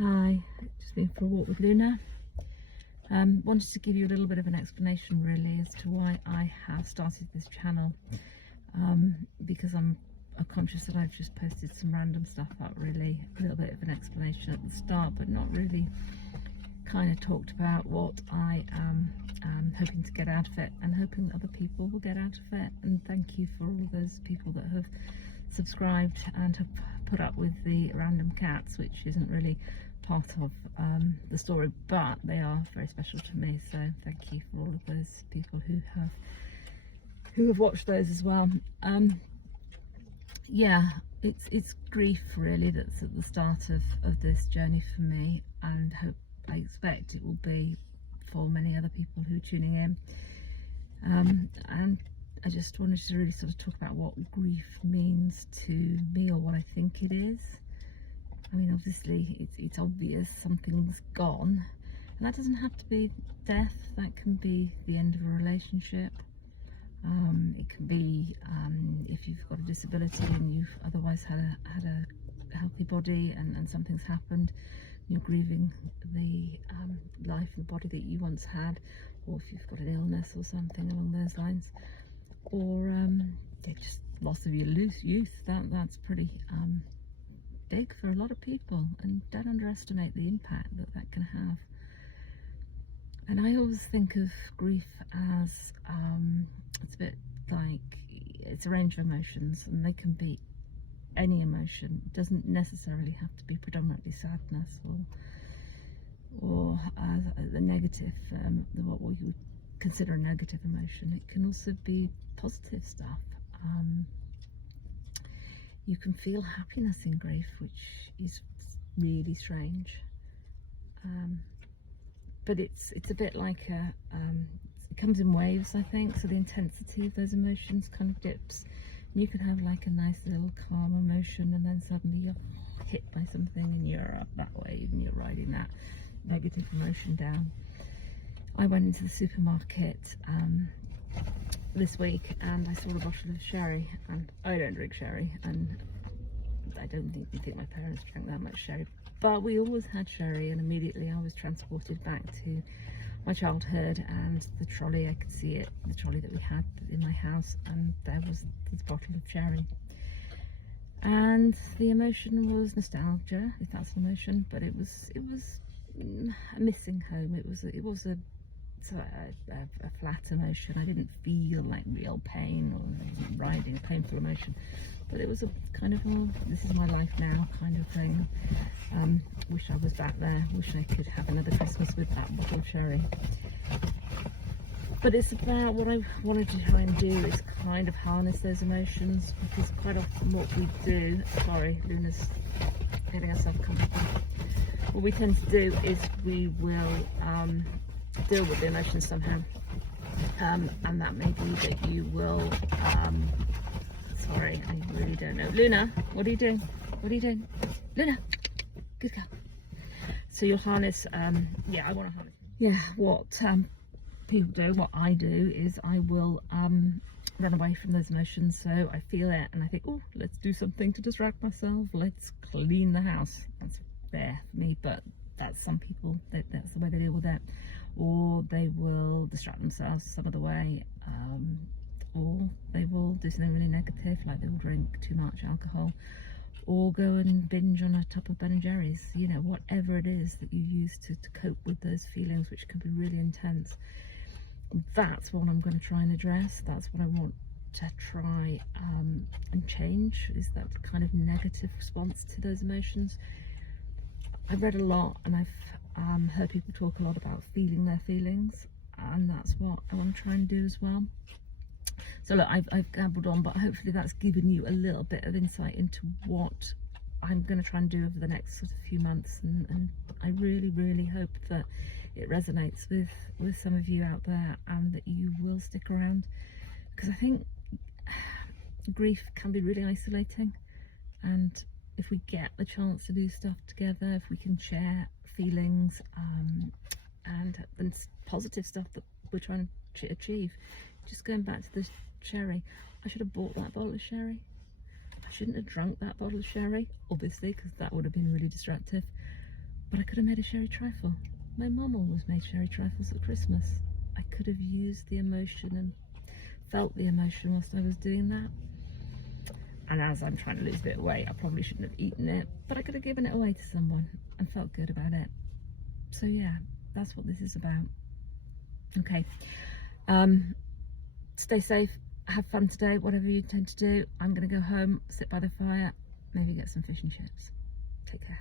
Hi, just been for a walk with Luna. Wanted to give you a little bit of an explanation really as to why I have started this channel, because I'm conscious that I've just posted some random stuff up, really a little bit of an explanation at the start, but not really kind of talked about what I am hoping to get out of it and hoping that other people will get out of it. And thank you for all of those people that have subscribed and have put up with the random cats, which isn't really part of the story, but they are very special to me, so thank you for all of those people who have watched those as well. Yeah, it's grief really that's at the start of this journey for me, and I expect it will be for many other people who are tuning in. And I just wanted to really sort of talk about what grief means to me, or what I think it is. I mean, obviously it's obvious something's gone, and that doesn't have to be death. That can be the end of a relationship. It can be if you've got a disability and you've otherwise had a healthy body, and something's happened, you're grieving the life and body that you once had, or if you've got an illness or something along those lines, or just loss of your youth. That's pretty big for a lot of people, and don't underestimate the impact that can have. And I always think of grief as it's a bit like it's a range of emotions, and they can be any emotion. It doesn't necessarily have to be predominantly sadness or the negative, what we would consider a negative emotion. It can also be positive stuff. You can feel happiness in grief, which is really strange. But it's a bit like it comes in waves, I think. So the intensity of those emotions kind of dips. And you can have like a nice little calm emotion, and then suddenly you're hit by something and you're up that wave and you're riding that negative emotion down. I went into the supermarket this week and I saw a bottle of sherry, and I don't drink sherry, and I don't think my parents drank that much sherry, but we always had sherry, and immediately I was transported back to my childhood and the trolley. I could see it, the trolley that we had in my house, and there was this bottle of sherry, and the emotion was nostalgia, if that's an emotion, but it was a missing home. It was a flat emotion. I didn't feel like real pain, or I wasn't riding a painful emotion, but it was a kind of, oh, this is my life now kind of thing. Wish I was back there, wish I could have another Christmas with that bottle of sherry. But it's about what I wanted to try and do is kind of harness those emotions, because quite often what we do, sorry, Luna's getting herself comfortable, what we tend to do is we will deal with the emotions somehow, and that may be that you will sorry, I really don't know. Luna, what are you doing? What are you doing? Luna, good girl. So you'll harness, yeah, I want to harness. Yeah, what people do, what I do, is I will run away from those emotions. So I feel it and I think, oh, let's do something to distract myself. Let's clean the house. That's there for me, but that's some people, that's the way they deal with it. Or they will distract themselves some other way, or they will do something really negative, like they will drink too much alcohol, or go and binge on a tub of Ben & Jerry's, you know, whatever it is that you use to cope with those feelings, which can be really intense. That's what I'm going to try and address. That's what I want to try and change, is that kind of negative response to those emotions. I've read a lot, and I've heard people talk a lot about feeling their feelings, and that's what I want to try and do as well. So look, I've gabbled on, but hopefully that's given you a little bit of insight into what I'm going to try and do over the next sort of few months, and I really hope that it resonates with some of you out there, and that you will stick around, because I think grief can be really isolating, and if we get the chance to do stuff together, if we can share feelings and positive stuff that we're trying to achieve. Just going back to the sherry, I should have bought that bottle of sherry. I shouldn't have drunk that bottle of sherry, obviously, because that would have been really destructive. But I could have made a sherry trifle. My mum always made sherry trifles at Christmas. I could have used the emotion and felt the emotion whilst I was doing that. And as I'm trying to lose a bit of weight, I probably shouldn't have eaten it, but I could have given it away to someone and felt good about it. So yeah, that's what this is about. Okay, stay safe, have fun today, whatever you intend to do. I'm gonna go home, sit by the fire, maybe get some fish and chips. Take care.